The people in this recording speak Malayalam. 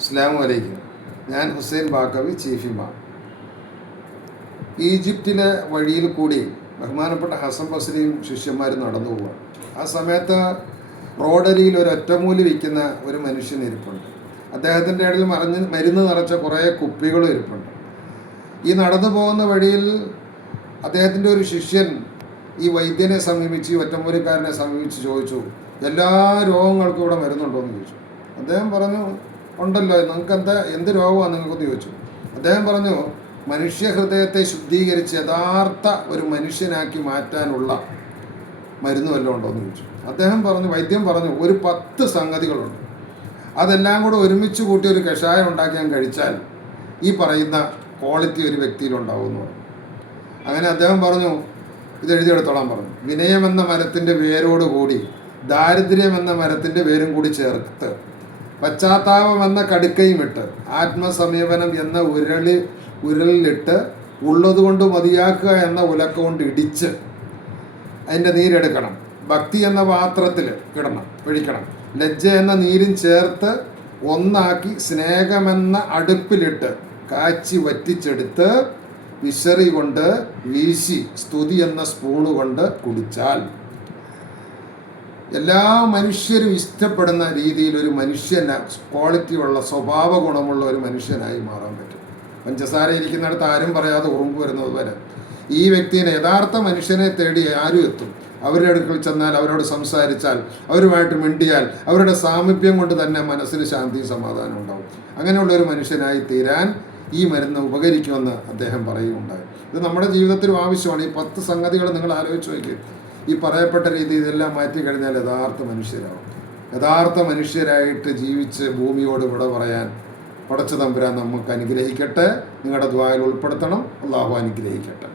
അസ്സലാമു അലൈക്കും. ഞാൻ ഹുസൈൻ ബാക്കവി, ചീഫ് ഇമാം. ഈജിപ്തിലെ വഴിയിൽ കൂടി ബഹുമാനപ്പെട്ട ഹസൻ ബസ്രിയും ശിഷ്യന്മാരും നടന്നു പോവുക. ആ സമയത്ത് റോഡരിയിൽ ഒരു ഒറ്റമൂലി വിൽക്കുന്ന ഒരു മനുഷ്യൻ ഇരിപ്പുണ്ട്. അദ്ദേഹത്തിൻ്റെ ഇടയിൽ മരുന്ന് നിറച്ച കുറേ കുപ്പികളും ഇരിപ്പുണ്ട്. ഈ നടന്നു പോകുന്ന വഴിയിൽ അദ്ദേഹത്തിൻ്റെ ഒരു ശിഷ്യൻ ഈ വൈദ്യനെ സമീപിച്ച്, ഈ ഒറ്റമൂലിക്കാരനെ സമീപിച്ച് ചോദിച്ചു, എല്ലാ രോഗങ്ങൾക്കും ഇവിടെ മരുന്നുണ്ടോ എന്ന് ചോദിച്ചു. അദ്ദേഹം പറഞ്ഞു, ഉണ്ടല്ലോ, നിങ്ങൾക്ക് എന്ത് രോഗമാണ് നിങ്ങൾക്കെന്ന് ചോദിച്ചു. അദ്ദേഹം പറഞ്ഞു, മനുഷ്യ ഹൃദയത്തെ ശുദ്ധീകരിച്ച് യഥാർത്ഥ ഒരു മനുഷ്യനാക്കി മാറ്റാനുള്ള മരുന്ന് വല്ലതും ഉണ്ടോ എന്ന് ചോദിച്ചു. വൈദ്യം പറഞ്ഞു, ഒരു 10 സംഗതികളുണ്ട്. അതെല്ലാം കൂടെ ഒരുമിച്ച് കൂട്ടി ഒരു കഷായം ഉണ്ടാക്കി കഴിച്ചാൽ ഈ പറയുന്ന ക്വാളിറ്റി ഒരു വ്യക്തിയിലുണ്ടാവും എന്ന് പറഞ്ഞു. അങ്ങനെ അദ്ദേഹം പറഞ്ഞു, ഇത് എഴുതിയെടുത്തോളാൻ പറഞ്ഞു. വിനയമെന്ന മരത്തിൻ്റെ വേരോടുകൂടി ദാരിദ്ര്യമെന്ന മരത്തിൻ്റെ വേരും കൂടി ചേർത്ത്, പശ്ചാത്താപമെന്ന കടുക്കയും ഇട്ട്, ആത്മസമീപനം എന്ന ഉരലിലിട്ട്, ഉള്ളതുകൊണ്ട് മതിയാക്കുക എന്ന ഉലക്ക കൊണ്ട് ഇടിച്ച് അതിൻ്റെ നീരെടുക്കണം. ഭക്തി എന്ന പാത്രത്തിൽ ഒഴിക്കണം. ലജ്ജ എന്ന നീരും ചേർത്ത് ഒന്നാക്കി സ്നേഹമെന്ന അടുപ്പിലിട്ട് കാച്ചി വറ്റിച്ചെടുത്ത് വിശറി കൊണ്ട് വീശി സ്തുതി എന്ന സ്പൂണ് കൊണ്ട് കുടിച്ചാൽ എല്ലാ മനുഷ്യരും ഇഷ്ടപ്പെടുന്ന രീതിയിൽ ഒരു ക്വാളിറ്റിയുള്ള സ്വഭാവ ഗുണമുള്ള ഒരു മനുഷ്യനായി മാറാൻ പറ്റും. പഞ്ചസാര ഇരിക്കുന്നിടത്ത് ആരും പറയാതെ ഉറുമ്പ് വരുന്നത് വരെ ഈ വ്യക്തിയെ യഥാർത്ഥ മനുഷ്യനെ തേടി ആരും എത്തും. അവരുടെ അടുക്കൽ ചെന്നാൽ, അവരോട് സംസാരിച്ചാൽ, അവരുമായിട്ട് മിണ്ടിയാൽ, അവരുടെ സാമീപ്യം കൊണ്ട് തന്നെ മനസ്സിന് ശാന്തിയും സമാധാനം ഉണ്ടാവും. അങ്ങനെയുള്ള ഒരു മനുഷ്യനായി തീരാൻ ഈ മരുന്ന് ഉപകരിക്കുമെന്ന് അദ്ദേഹം പറയുകയുണ്ടായി. ഇത് നമ്മുടെ ജീവിതത്തിലും ആവശ്യമാണ്. ഈ 10 സംഗതികൾ നിങ്ങൾ ആലോചിച്ച് നോക്കി. ഈ പറയപ്പെട്ട രീതി ഇതെല്ലാം മാറ്റിക്കഴിഞ്ഞാൽ യഥാർത്ഥ മനുഷ്യരാകും. യഥാർത്ഥ മനുഷ്യരായിട്ട് ജീവിച്ച് ഭൂമിയോട് വിട പറയാൻ പടച്ച തമ്പുരാൻ നമുക്ക് അനുഗ്രഹിക്കട്ടെ. നിങ്ങളുടെ ദ്വായിൽ ഉൾപ്പെടുത്തണം. അള്ളാഹു അനുഗ്രഹിക്കട്ടെ.